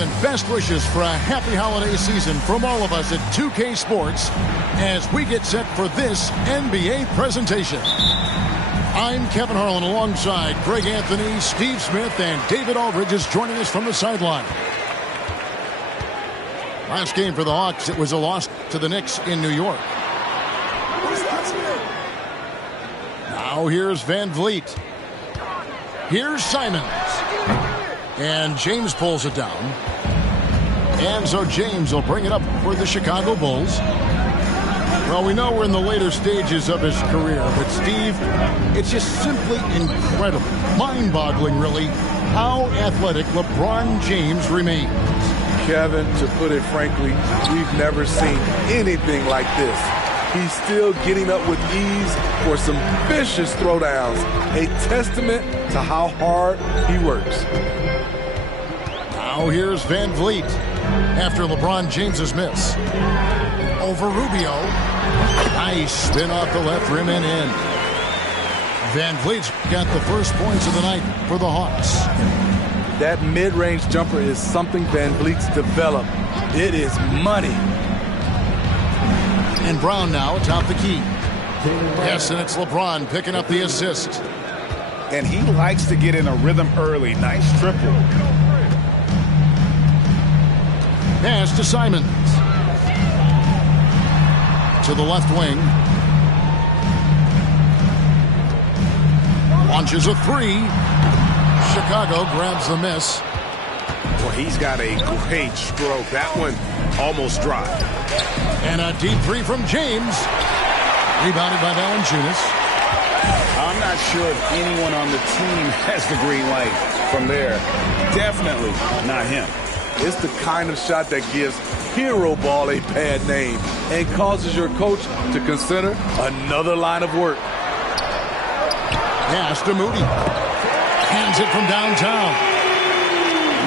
and best wishes for a happy holiday season from all of us at 2K Sports as we get set for this NBA presentation. I'm Kevin Harlan alongside Greg Anthony, Steve Smith, and David Aldridge is joining us from the sideline. Last game for the Hawks, it was a loss to the Knicks in New York. Now here's Van Vliet. Here's Simons. And James pulls it down. And so James will bring it up for the Chicago Bulls. Well, we know we're in the later stages of his career, but Steve, it's just simply incredible, mind-boggling really, how athletic LeBron James remains. Kevin, to put it frankly, we've never seen anything like this. He's still getting up with ease for some vicious throwdowns, a testament to how hard he works. Now here's Van Vliet after LeBron James's miss. Over Rubio. Nice spin off the left rim and in. Van Vliet's got the first points of the night for the Hawks. That mid-range jumper is something Van Vliet's developed. It is money. And Brown now atop the key. Yes, and it's LeBron picking up the assist. And he likes to get in a rhythm early. Nice triple. Pass to Simons. To the left wing. Launches a three. Chicago grabs the miss. Well, he's got a great stroke. That one almost dry. And a deep three from James. Rebounded by Valanciunas. I'm not sure if anyone on the team has the green light from there. Definitely not him. It's the kind of shot that gives hero ball a bad name and causes your coach to consider another line of work. Pass to Moody. Hands it from downtown.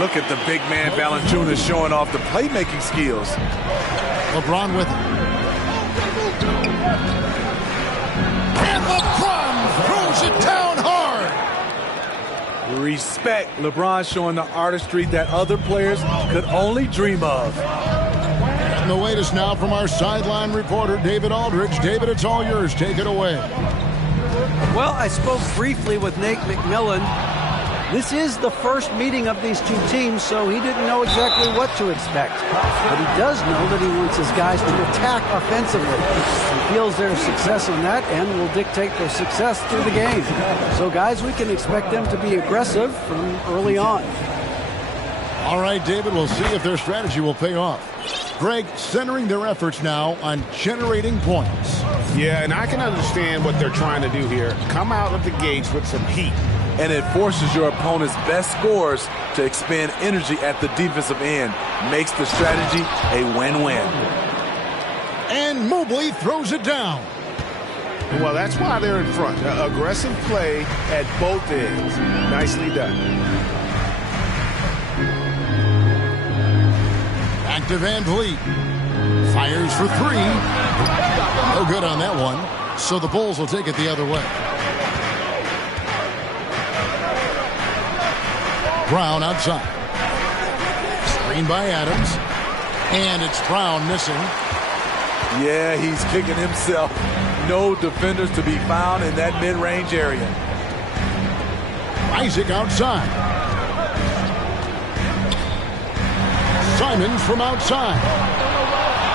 Look at the big man Valanciunas showing off the playmaking skills. LeBron with it. And LeBron throws it down hard. Respect. LeBron showing the artistry that other players could only dream of. And the latest now from our sideline reporter, David Aldridge. David, it's all yours. Take it away. Well, I spoke briefly with Nate McMillan. This is the first meeting of these two teams, so he didn't know exactly what to expect. But he does know that he wants his guys to attack offensively. He feels their success on that end will dictate their success through the game. So, guys, we can expect them to be aggressive from early on. All right, David, we'll see if their strategy will pay off. Greg, centering their efforts now on generating points. Yeah, and I can understand what they're trying to do here. Come out of the gates with some heat. And it forces your opponent's best scorers to expend energy at the defensive end. Makes the strategy a win-win. And Mobley throws it down. Well, that's why they're in front. Aggressive play at both ends. Nicely done. Back to Van Vliet. Fires for three. No good on that one. So the Bulls will take it the other way. Brown outside. Screen by Adams. And it's Brown missing. Yeah, he's kicking himself. No defenders to be found in that mid-range area. Isaac outside. Simons from outside.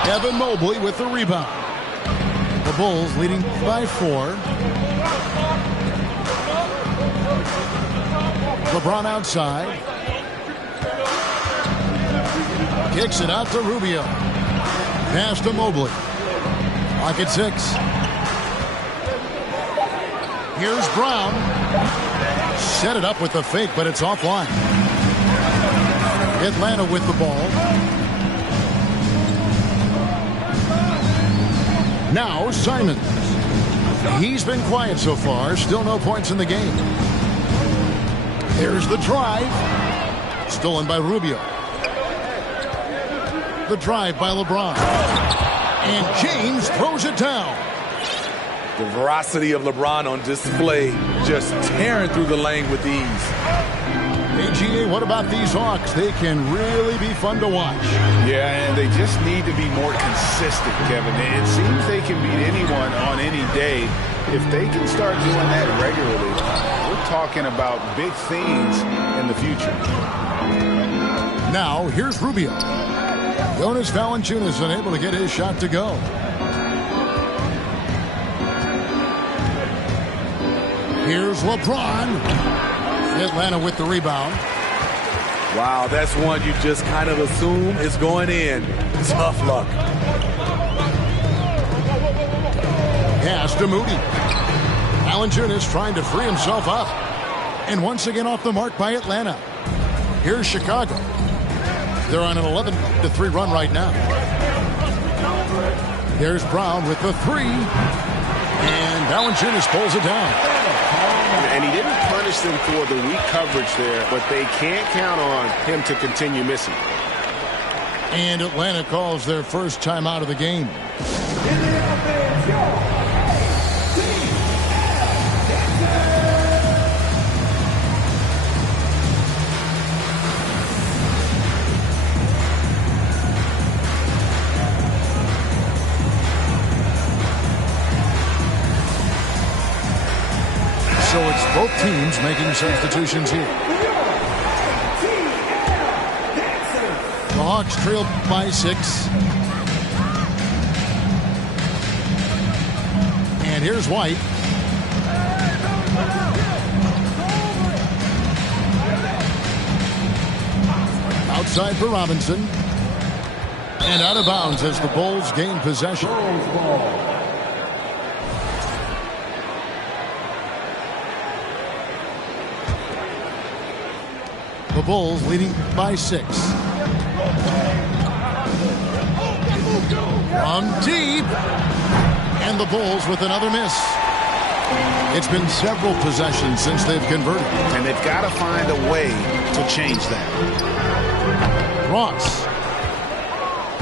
Evan Mobley with the rebound. The Bulls leading by 4. LeBron outside. Kicks it out to Rubio. Pass to Mobley. Clock at 6. Here's Brown. Set it up with the fake, but it's offline. Atlanta with the ball. Now Simons. He's been quiet so far. Still no points in the game. There's the drive. Stolen by Rubio. The drive by LeBron. And James throws it down. The veracity of LeBron on display, just tearing through the lane with ease. AGA, what about these Hawks? They can really be fun to watch. Yeah, and they just need to be more consistent, Kevin. It seems they can beat anyone on any day. If they can start doing that regularly, we're talking about big things in the future. Now, here's Rubio. Jonas Valanciunas unable to get his shot to go. Here's LeBron. Atlanta with the rebound. Wow, that's one you just kind of assume is going in. Tough luck. Pass to Moody. Valanciunas trying to free himself up. And once again off the mark by Atlanta. Here's Chicago. They're on an 11-3 run right now. There's Brown with the three. And Valanciunas pulls it down. And he didn't punish them for the weak coverage there, but they can't count on him to continue missing. And Atlanta calls their first time out of the game. So it's both teams making substitutions here. The Hawks trail by 6. And here's White. Outside for Robinson. And out of bounds as the Bulls gain possession. The Bulls leading by 6. From deep. And the Bulls with another miss. It's been several possessions since they've converted. And they've got to find a way to change that. Ross.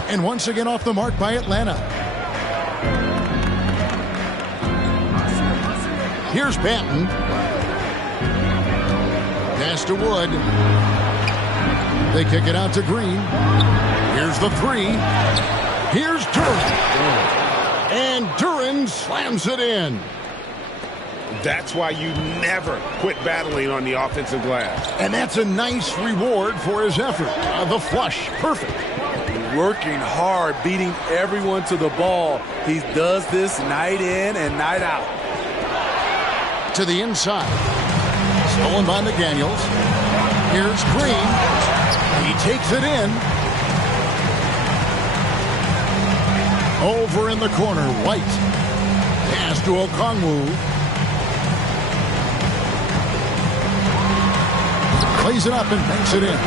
And once again off the mark by Atlanta. Here's Banton. Pass to Wood. They kick it out to Green. Here's the three. Here's Duran. And Duran slams it in. That's why you never quit battling on the offensive glass. And that's a nice reward for his effort. The flush. Perfect. Working hard, beating everyone to the ball. He does this night in and night out. To the inside. Stolen by McDaniels. Here's Green. He takes it in. Over in the corner, White. Pass to Okongwu. Plays it up and banks it in.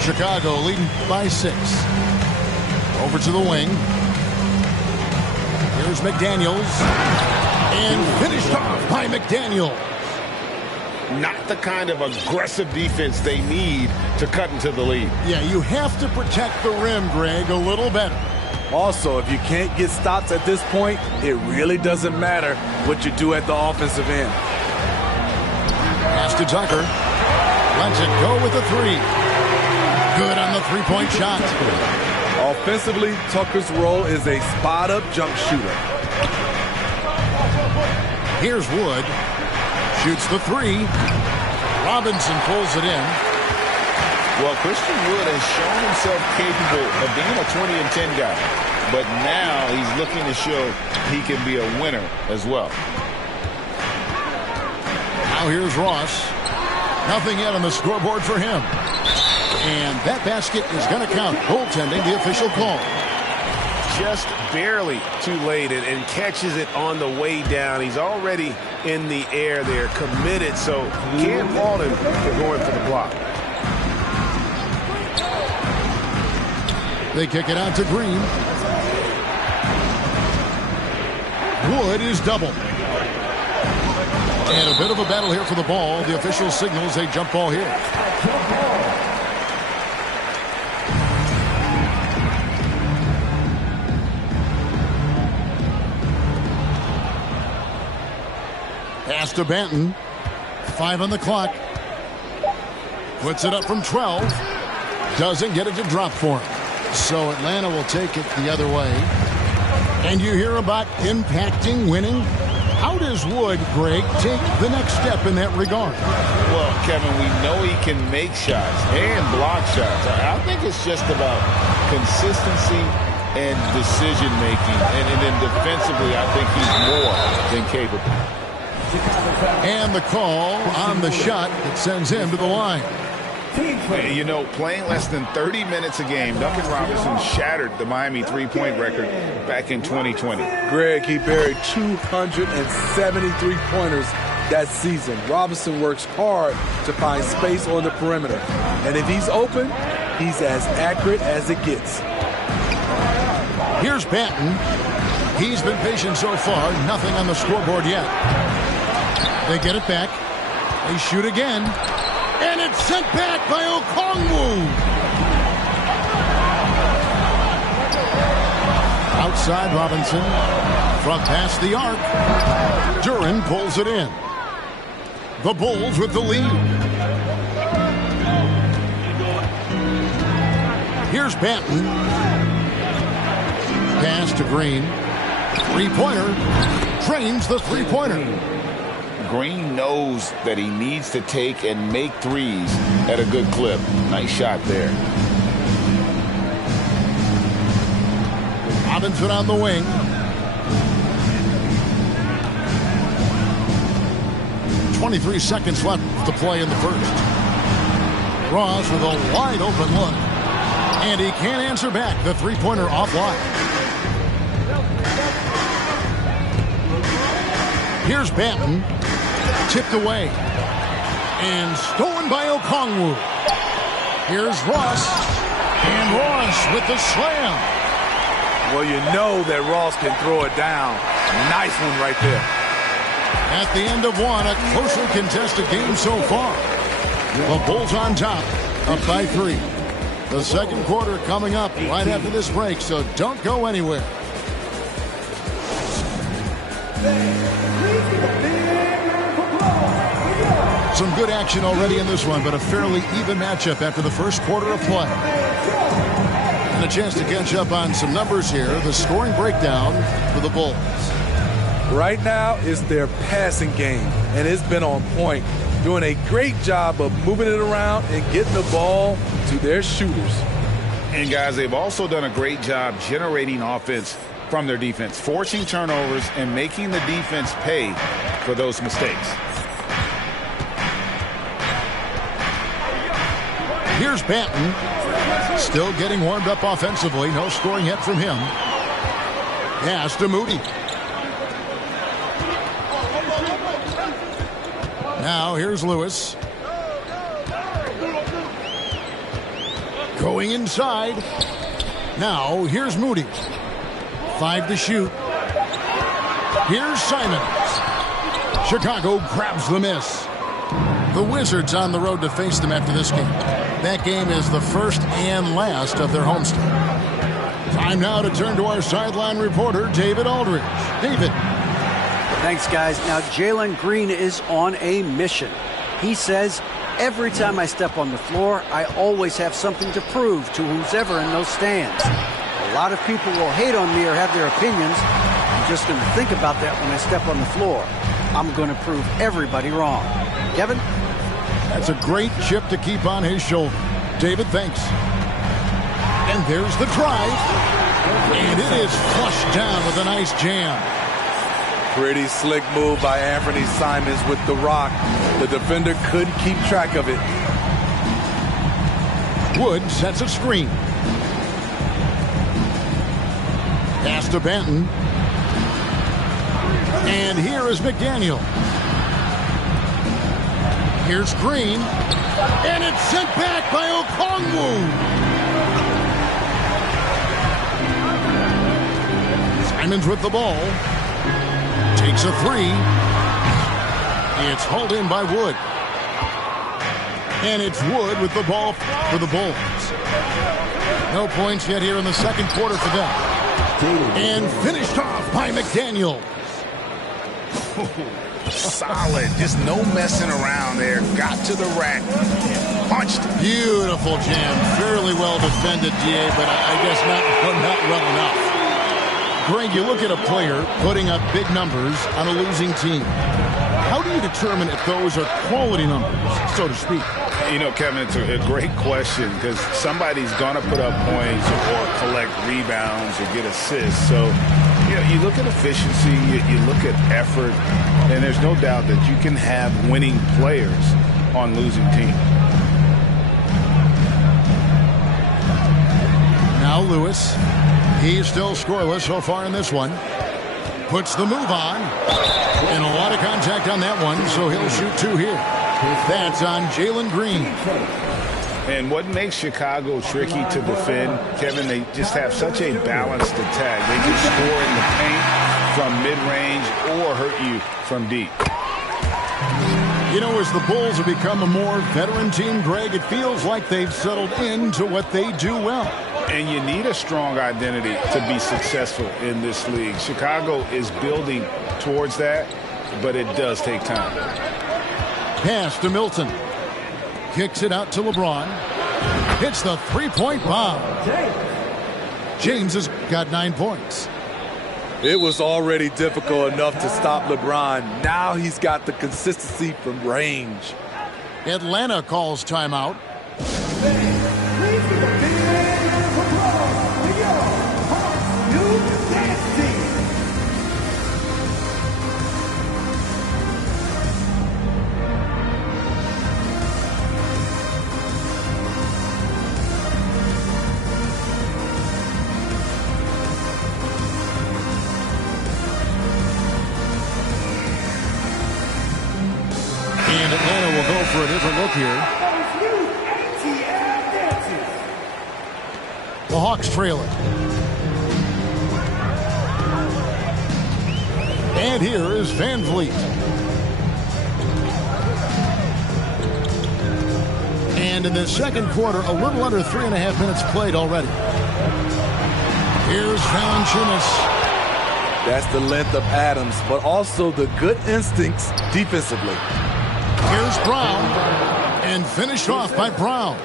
Chicago leading by 6. Over to the wing. Here's McDaniels. And finished off by McDaniels. Not the kind of aggressive defense they need to cut into the lead. Yeah, you have to protect the rim, Greg, a little better. Also, if you can't get stops at this point, it really doesn't matter what you do at the offensive end. Pass to Tucker. Lets it go with the three. Good on the three-point shot. Offensively, Tucker's role is a spot-up jump shooter. Here's Wood. Shoots the three. Robinson pulls it in. Well, Christian Wood has shown himself capable of being a 20 and 10 guy. But now he's looking to show he can be a winner as well. Now here's Ross. Nothing yet on the scoreboard for him. And that basket is going to count. Goaltending, the official call. Just barely too late and catches it on the way down. He's already in the air there, committed, so can't fault him for going for the block. They kick it out to Green. Wood is doubled. And a bit of a battle here for the ball. The official signals a jump ball here. Pass to Banton. 5 on the clock. Puts it up from 12. Doesn't get it to drop for him. So Atlanta will take it the other way. And you hear about impacting winning. How does Wood, Greg, take the next step in that regard? Well, Kevin, we know he can make shots and block shots. I think it's just about consistency and decision-making. And then defensively, I think he's more than capable. And the call on the shot that sends him to the line. You know, playing less than 30 minutes a game, Duncan Robinson shattered the Miami three-point record back in 2020. Greg, he buried 273 pointers that season. Robinson works hard to find space on the perimeter. And if he's open, he's as accurate as it gets. Here's Banton. He's been patient so far. Nothing on the scoreboard yet. They get it back. They shoot again. And it's sent back by Okongwu. Outside Robinson. From past the arc. Duran pulls it in. The Bulls with the lead. Here's Banton. Pass to Green. Three-pointer. Drains the three-pointer. Green knows that he needs to take and make threes at a good clip. Nice shot there. Robinson on the wing. .23 seconds left to play in the first. Ross with a wide open look. And he can't answer back. The three-pointer offline. Here's Banton. Tipped away. And stolen by Okongwu. Here's Ross. And Ross with the slam. Well, you know that Ross can throw it down. Nice one right there. At the end of one, a closely contested game so far. The Bulls on top, up by 3. The second quarter coming up right after this break, so don't go anywhere. Some good action already in this one, but a fairly even matchup after the first quarter of play. And a chance to catch up on some numbers here. The scoring breakdown for the Bulls. Right now, it's their passing game, and it's been on point. Doing a great job of moving it around and getting the ball to their shooters. And, guys, they've also done a great job generating offense from their defense, forcing turnovers and making the defense pay for those mistakes. Here's Banton. Still getting warmed up offensively. No scoring yet from him. Pass to Moody. Now here's Lewis. Going inside. Now here's Moody. 5 to shoot. Here's Simons. Chicago grabs the miss. The Wizards on the road to face them after this game. That game is the first and last of their homestand. Time now to turn to our sideline reporter, David Aldridge. David. Thanks, guys. Now, Jalen Green is on a mission. He says, every time I step on the floor, I always have something to prove to whoever in those stands. A lot of people will hate on me or have their opinions. I'm just going to think about that when I step on the floor. I'm going to prove everybody wrong. Kevin? That's a great chip to keep on his shoulder. David, thanks. And there's the drive. And it is flushed down with a nice jam. Pretty slick move by Anthony Simons with the rock. The defender couldn't keep track of it. Wood sets a screen. Pass to Banton. And here is McDaniel. Here's Green. And it's sent back by Okongwu. Simons with the ball. Takes a 3. It's hauled in by Wood. And it's Wood with the ball for the Bulls. No points yet here in the second quarter for them. And finished off by McDaniel. Solid. Just no messing around there. Got to the rack. Punched. Beautiful jam. Fairly well defended, DA, but I guess not well enough. Greg, you look at a player putting up big numbers on a losing team. How do you determine if those are quality numbers, so to speak? You know, Kevin, it's a great question because somebody's going to put up points or collect rebounds or get assists. So, you know, you look at efficiency, you look at effort, and there's no doubt that you can have winning players on losing teams. Now Lewis. He's still scoreless so far in this one. Puts the move on. And a lot of contact on that one, so he'll shoot 2 here. That's on Jalen Green. And what makes Chicago tricky to defend, Kevin, they just have such a balanced attack. They can score in the paint from mid-range or hurt you from deep. You know, as the Bulls have become a more veteran team, Greg, it feels like they've settled into what they do well. And you need a strong identity to be successful in this league. Chicago is building towards that, but it does take time. Pass to Milton. Kicks it out to LeBron. Hits the three-point bomb. James has got 9 points. It was already difficult enough to stop LeBron. Now he's got the consistency from range. Atlanta calls timeout. And Atlanta will go for a different look here. The Hawks trail it. And here is Van Vliet. And in the second quarter, a little under 3.5 minutes played already. Here's Valanciunas. That's the length of Adams, but also the good instincts defensively. Here's Brown. And finished off by Brown.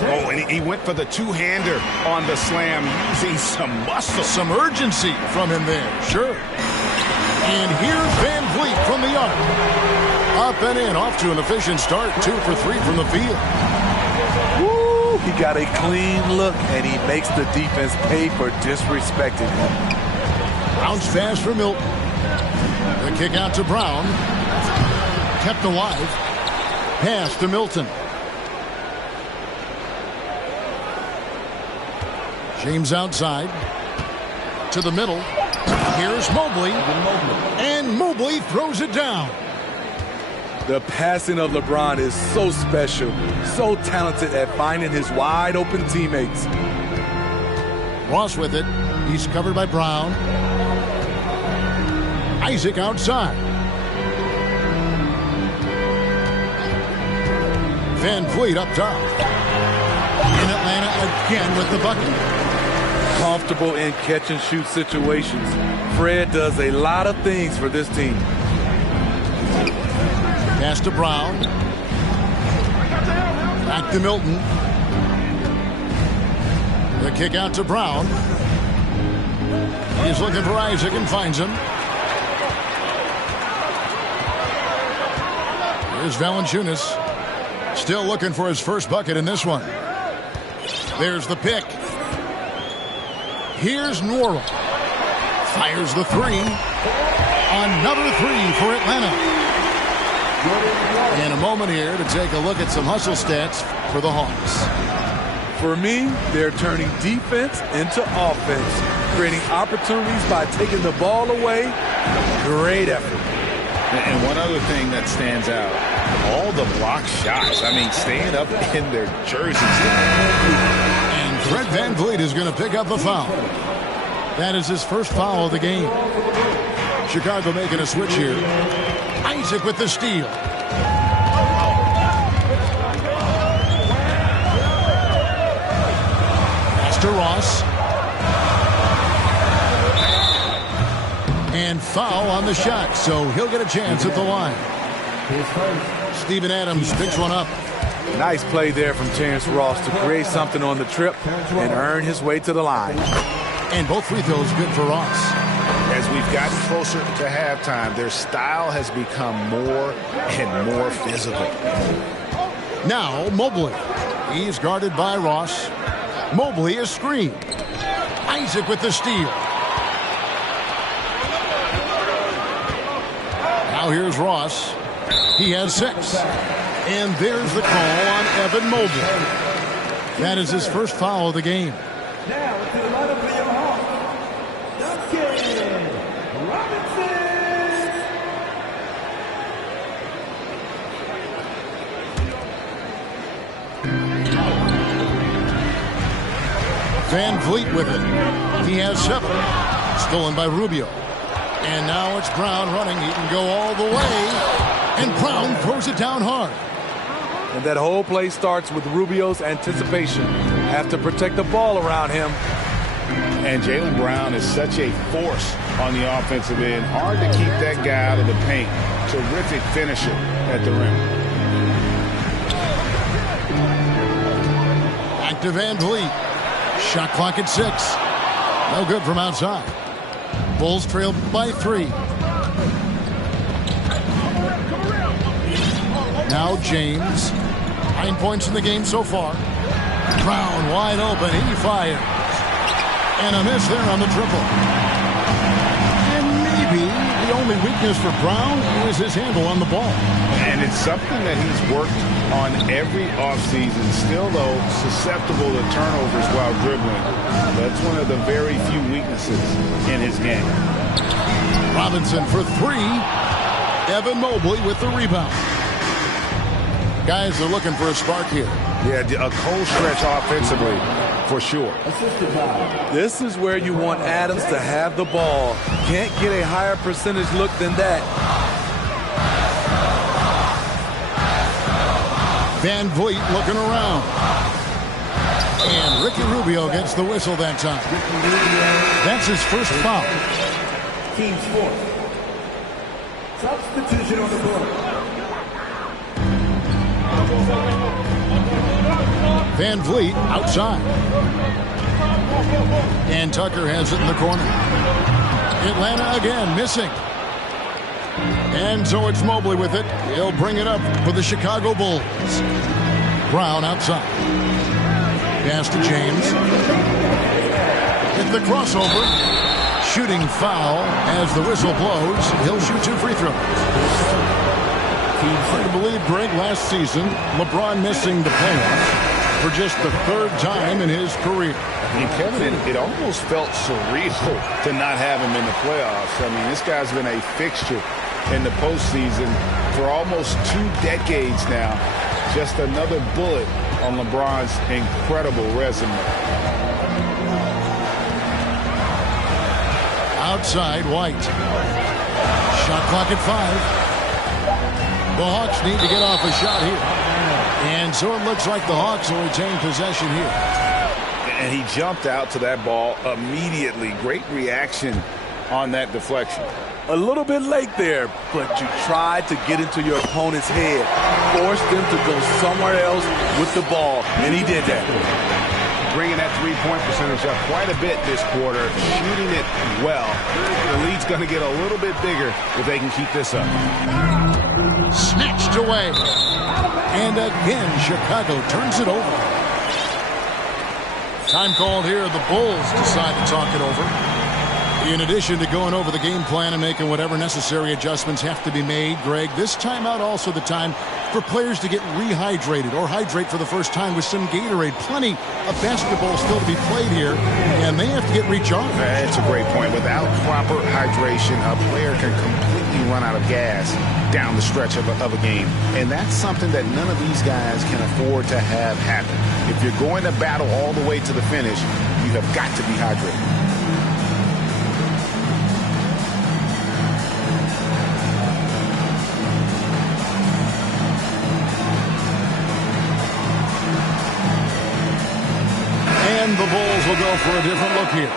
Oh, and he went for the two-hander on the slam, using some muscle. Some urgency from him there, sure. And here's Van Vliet from the arc. Up and in, off to an efficient start. 2 for 3 from the field. Woo! He got a clean look, and he makes the defense pay for disrespecting him. Bounce pass for Milton. The kick out to Brown. Kept alive. Pass to Milton. James outside. To the middle. Here's Mobley. And Mobley throws it down. The passing of LeBron is so special, so talented at finding his wide open teammates. Ross with it. He's covered by Brown. Isaac outside. Van Vliet up top. In Atlanta again with the bucket. Comfortable in catch-and-shoot situations. Fred does a lot of things for this team. Pass to Brown. Back to Milton. The kick out to Brown. He's looking for Isaac and finds him. Here's Valanciunas. Still looking for his first bucket in this one. There's the pick. Here's Nwora. Fires the three. Another three for Atlanta. In a moment here to take a look at some hustle stats for the Hawks. For me, they're turning defense into offense, creating opportunities by taking the ball away. Great effort. And one other thing that stands out, all the block shots. I mean, staying up in their jerseys. And Fred Van Vliet is going to pick up the foul. That is his first foul of the game. Chicago making a switch here. Isaac with the steal. Pass to Ross. And foul on the shot, so he'll get a chance at the line. Steven Adams picks one up. Nice play there from Terrence Ross to create something on the trip and earn his way to the line. And both free throws good for Ross. As we've gotten closer to halftime, their style has become more and more physical. Now Mobley. He's guarded by Ross. Mobley is screened. Isaac with the steal. Now here's Ross. He has 6. And there's the call on Evan Mobley. That is his first foul of the game. Now to the line for your Hawks, Duncan Robinson. Van Vliet with it. He has 7. Stolen by Rubio. And now it's Brown running. He can go all the way. And Brown throws it down hard. And that whole play starts with Rubio's anticipation. Have to protect the ball around him. And Jaylen Brown is such a force on the offensive end. Hard to keep that guy out of the paint. Terrific finisher at the rim. Back to Van Vliet. Shot clock at 6. No good from outside. Bulls trail by 3. Now James. 9 points in the game so far. Brown wide open. He fires. And a miss there on the triple. And maybe the only weakness for Brown is his handle on the ball. And it's something that he's worked on every offseason. Still, though, susceptible to turnovers while dribbling. That's one of the very few weaknesses in his game. Robinson for 3. Evan Mobley with the rebound. Guys are looking for a spark here. Yeah, a cold stretch offensively, for sure. This is where you want Adams to have the ball. Can't get a higher percentage look than that. Van Vliet looking around. And Ricky Rubio gets the whistle that time. That's his first foul. Team's 4th. Substitution on the board. Van Vliet outside. And Tucker has it in the corner. Atlanta again missing. And so it's Mobley with it. He'll bring it up for the Chicago Bulls. Brown outside. Pass to James. Hit the crossover. Shooting foul as the whistle blows. He'll shoot 2 free throws. Hard to believe, Greg, last season, LeBron missing the playoffs for just the 3rd time in his career. And Kevin, it almost felt surreal to not have him in the playoffs. I mean, this guy's been a fixture in the postseason for almost 2 decades now. Just another bullet on LeBron's incredible resume. Outside, White. Shot clock at 5. The Hawks need to get off a shot here. And so it looks like the Hawks will retain possession here. And he jumped out to that ball immediately. Great reaction on that deflection. A little bit late there, but you tried to get into your opponent's head. Forced them to go somewhere else with the ball, and he did that. Bringing that three-point percentage up quite a bit this quarter, shooting it well. The lead's going to get a little bit bigger if they can keep this up. Snatched away. And again, Chicago turns it over. Time called here. The Bulls decide to talk it over. In addition to going over the game plan and making whatever necessary adjustments have to be made, Greg, this timeout also the time for players to get rehydrated or hydrate for the first time with some Gatorade. Plenty of basketball still to be played here, and they have to get recharged. That's a great point. Without proper hydration, a player can completely run out of gas down the stretch of a game. And that's something that none of these guys can afford to have happen. If you're going to battle all the way to the finish, you have got to be hydrated. And the Bulls will go for a different look here.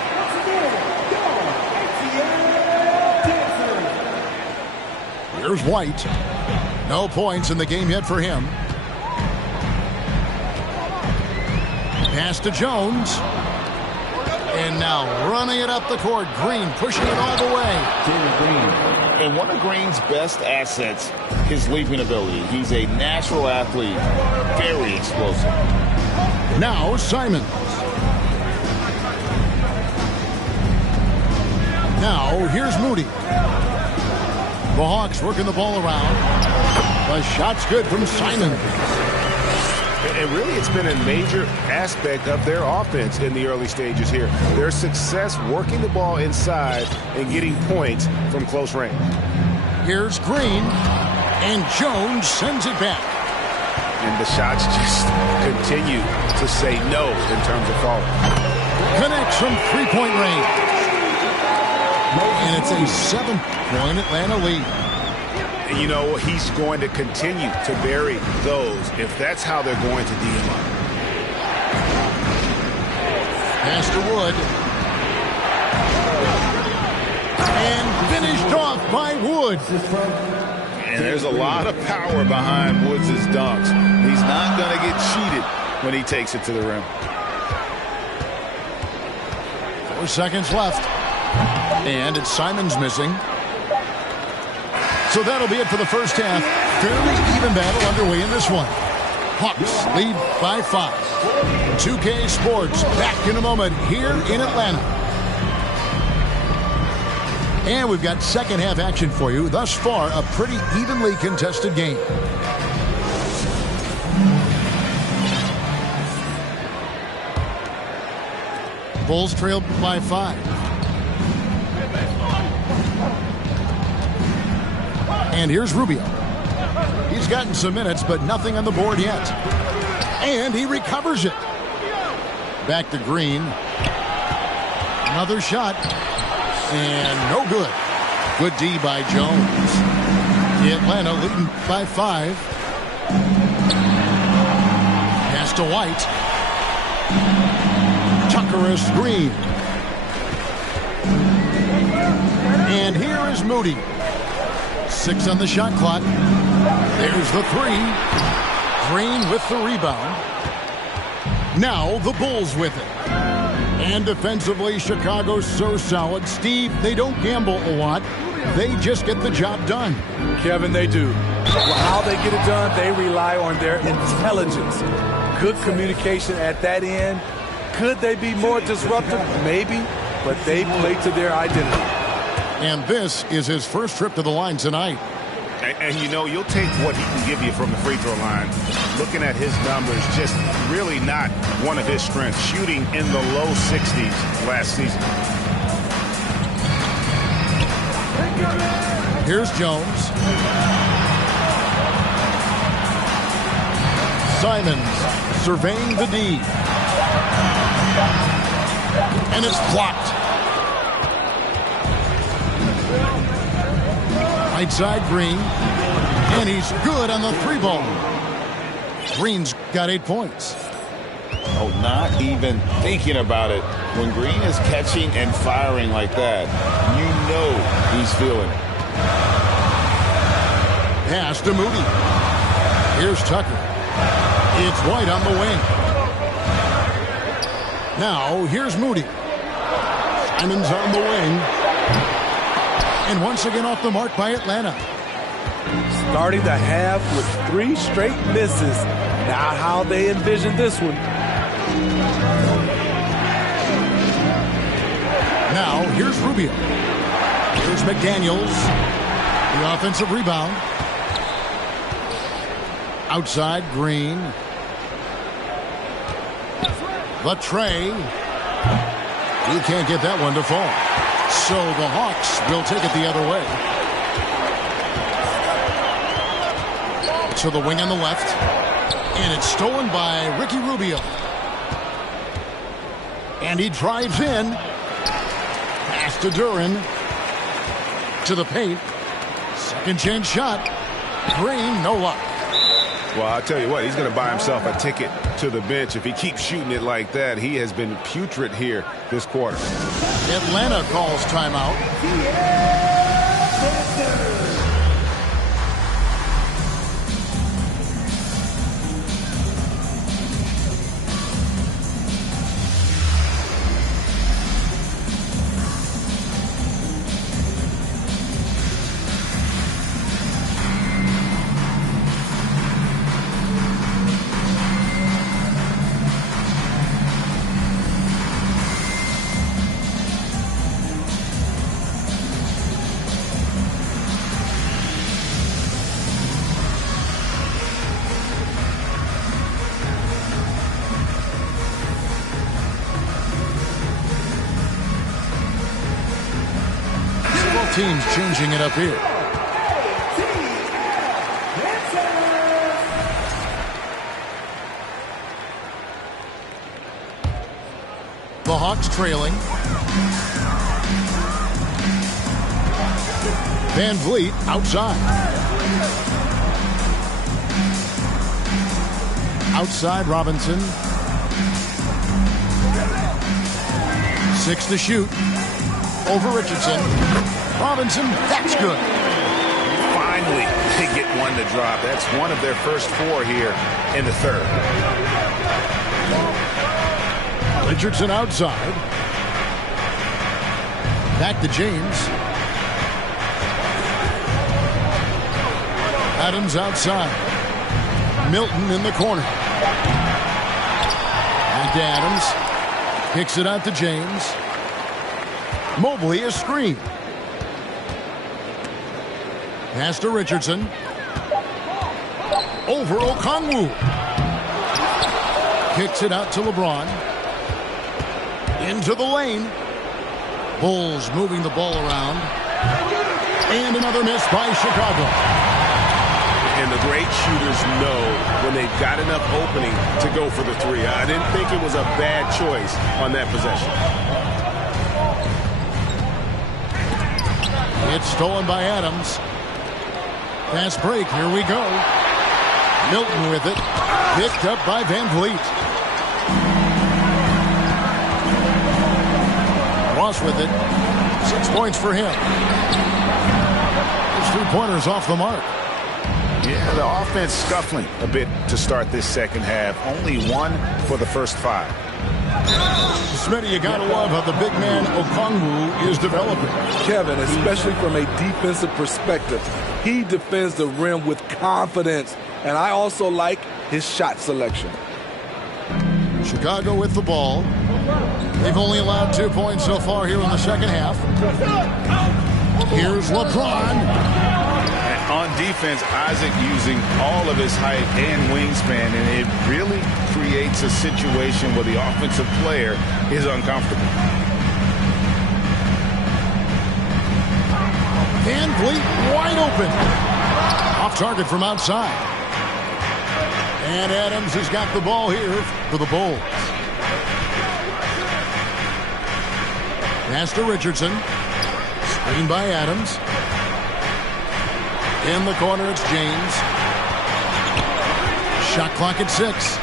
Here's White. No points in the game yet for him. Pass to Jones. And now running it up the court. Green pushing it all the way. And one of Green's best assets, his leaping ability. He's a natural athlete, very explosive. Now Simons. Now here's Moody. The Hawks working the ball around. The shot's good from Simons. And really, it's been a major aspect of their offense in the early stages here. Their success working the ball inside and getting points from close range. Here's Green, and Jones sends it back. And the shots just continue to say no in terms of falling. Connects from three-point range. And it's a 7-point Atlanta lead. And you know, he's going to continue to bury those if that's how they're going to D him up. Pass to Wood. And finished off by Wood. And there's a lot of power behind Woods' dunks. He's not going to get cheated when he takes it to the rim. 4 seconds left. And it's Simons missing. So that'll be it for the first half. Fairly even battle underway in this one. Hawks lead by 5. 2K Sports back in a moment here in Atlanta. And we've got second half action for you. Thus far, a pretty evenly contested game. Bulls trailed by 5. And here's Rubio. He's gotten some minutes, but nothing on the board yet. And he recovers it. Back to Green. Another shot. And no good. Good D by Jones. Atlanta leading by 5. Pass to White. Tuckerus Green. And here is Moody. 6 on the shot clock. There's the 3. Green with the rebound. Now the Bulls with it. And defensively, Chicago's so solid. Steve, they don't gamble a lot. They just get the job done. Kevin, they do. Well, how they get it done, they rely on their intelligence. Good communication at that end. Could they be more disruptive? Maybe. But they play to their identity. And this is his first trip to the line tonight. And you know, you'll take what he can give you from the free throw line. Looking at his numbers, just really not one of his strengths. Shooting in the low 60s last season. Here's Jones. Simons surveying the D. And it's blocked. Right side Green. And he's good on the 3-ball. Green's got 8 points. Oh, not even thinking about it. When Green is catching and firing like that, you know he's feeling it. Pass to Moody. Here's Tucker. It's White on the wing. Now, here's Moody. Simons on the wing. And once again off the mark by Atlanta. Starting the half with 3 straight misses. Not how they envisioned this one. Now, here's Rubio. Here's McDaniels. The offensive rebound. Outside, Green. The tray. He can't get that one to fall. So the Hawks will take it the other way. To the wing on the left. And it's stolen by Ricky Rubio. And he drives in. Pass to Duran. To the paint. Second chance shot. Green, no luck. Well, I'll tell you what, he's going to buy himself a ticket to the bench. If he keeps shooting it like that, he has been putrid here this quarter. Atlanta calls timeout. Both teams changing it up here. The Hawks trailing. Van Vliet outside. Outside Robinson. 6 to shoot. Over Richardson. Robinson, that's good. Finally, they get one to drop. That's one of their first 4 here in the third. Richardson outside. Back to James. Adams outside. Milton in the corner. Back to Adams. Kicks it out to James. Mobley is screened. Pass to Richardson. Over Okongwu. Kicks it out to LeBron. Into the lane. Bulls moving the ball around. And another miss by Chicago. And the great shooters know when they've got enough opening to go for the 3. I didn't think it was a bad choice on that possession. It's stolen by Adams. Fast break. Here we go. Milton with it. Picked up by Van Vliet. Ross with it. 6 points for him. His 3-pointers off the mark. Yeah, the offense scuffling a bit to start this second half. Only 1 for the first 5. Smitty, you gotta love how the big man Okongwu is developing. Kevin, especially from a defensive perspective, he defends the rim with confidence. And I also like his shot selection. Chicago with the ball. They've only allowed 2 points so far here in the second half. Here's LeBron. On defense, Isaac using all of his height and wingspan, and it really creates a situation where the offensive player is uncomfortable. Van Vliet wide open. Off target from outside. And Adams has got the ball here for the Bulls. Pass to Richardson. Screen by Adams. In the corner, it's James. Shot clock at 6.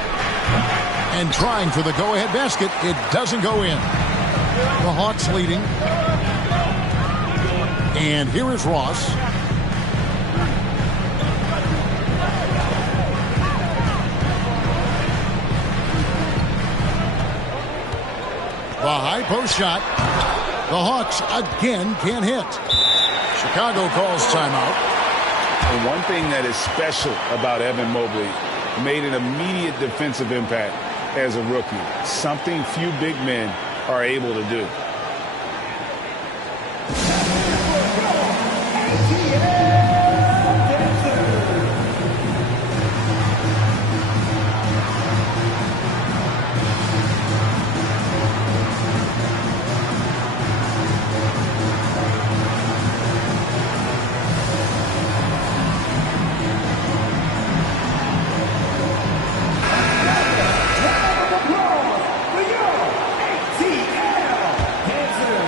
And trying for the go-ahead basket. It doesn't go in. The Hawks leading. And here is Ross. The high post shot. The Hawks again can't hit. Chicago calls timeout. And one thing that is special about Evan Mobley, made an immediate defensive impact as a rookie. Something few big men are able to do.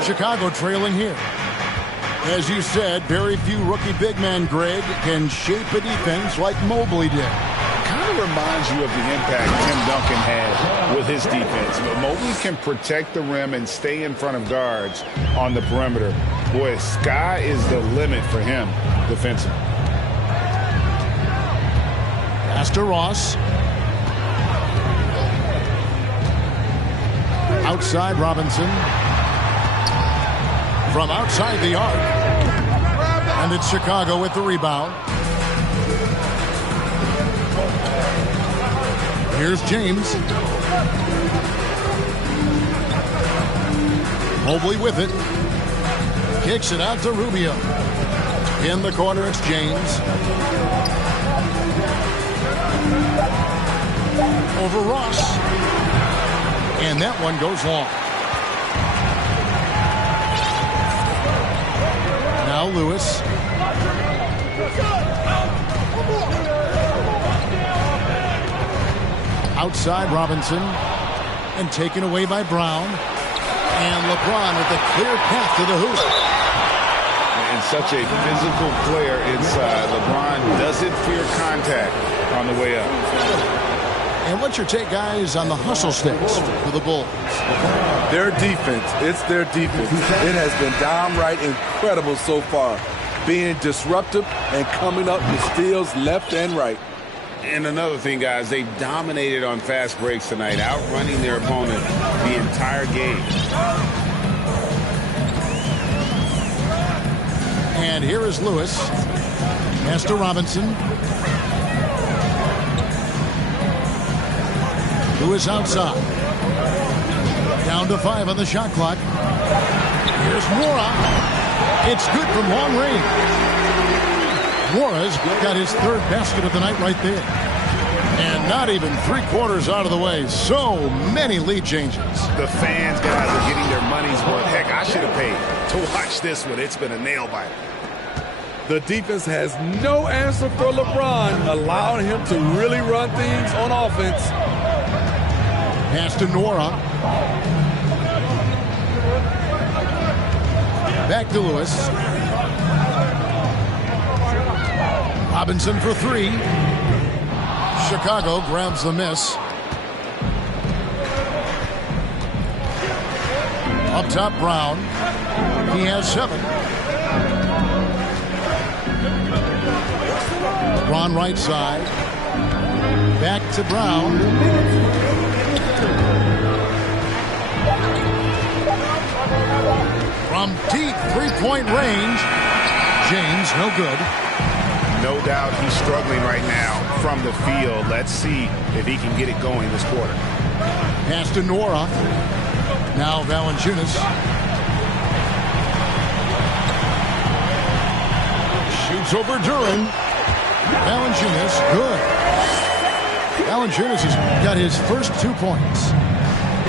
Chicago trailing here. As you said, very few rookie big men, Greg, can shape a defense like Mobley did. Kind of reminds you of the impact Tim Duncan had with his defense. But Mobley can protect the rim and stay in front of guards on the perimeter. Boy, sky is the limit for him defensively. Pass to Ross. Outside Robinson. From outside the arc. And it's Chicago with the rebound. Here's James. Mobley with it. Kicks it out to Rubio. In the corner, it's James. Over Ross. And that one goes long. Now Lewis. Outside Robinson. And taken away by Brown. And LeBron with a clear path to the hoop. And such a physical player inside. LeBron doesn't fear contact on the way up. And what's your take, guys, on the hustle sticks for the Bulls? Their defense, it's their defense. It has been downright incredible so far, being disruptive and coming up with steals left and right. And another thing, guys, they've dominated on fast breaks tonight, outrunning their opponent the entire game. And here is Lewis. Pass to Robinson. Lewis outside. Down to 5 on the shot clock. Here's Mora. It's good from long range. Mora's got his 3rd basket of the night right there. And not even 3/4 out of the way. So many lead changes. The fans, guys, are getting their money's worth. Heck, I should have paid to watch this one. It's been a nail-biter. The defense has no answer for LeBron, allowing him to really run things on offense. Pass to Nora. Back to Lewis. Robinson for 3. Chicago grabs the miss. Up top, Brown. He has 7. LeBron right side. Back to Brown. From deep 3-point range. James, no good. No doubt he's struggling right now from the field. Let's see if he can get it going this quarter. Pass to Nora. Now Valanciunas. Shoots over Duran. Valanciunas, good. Valanciunas has got his first 2 points.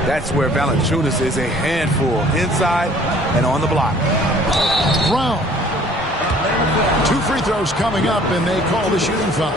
That's where Valanciunas is a handful, inside and on the block. Brown. 2 free throws coming up, and they call the shooting foul.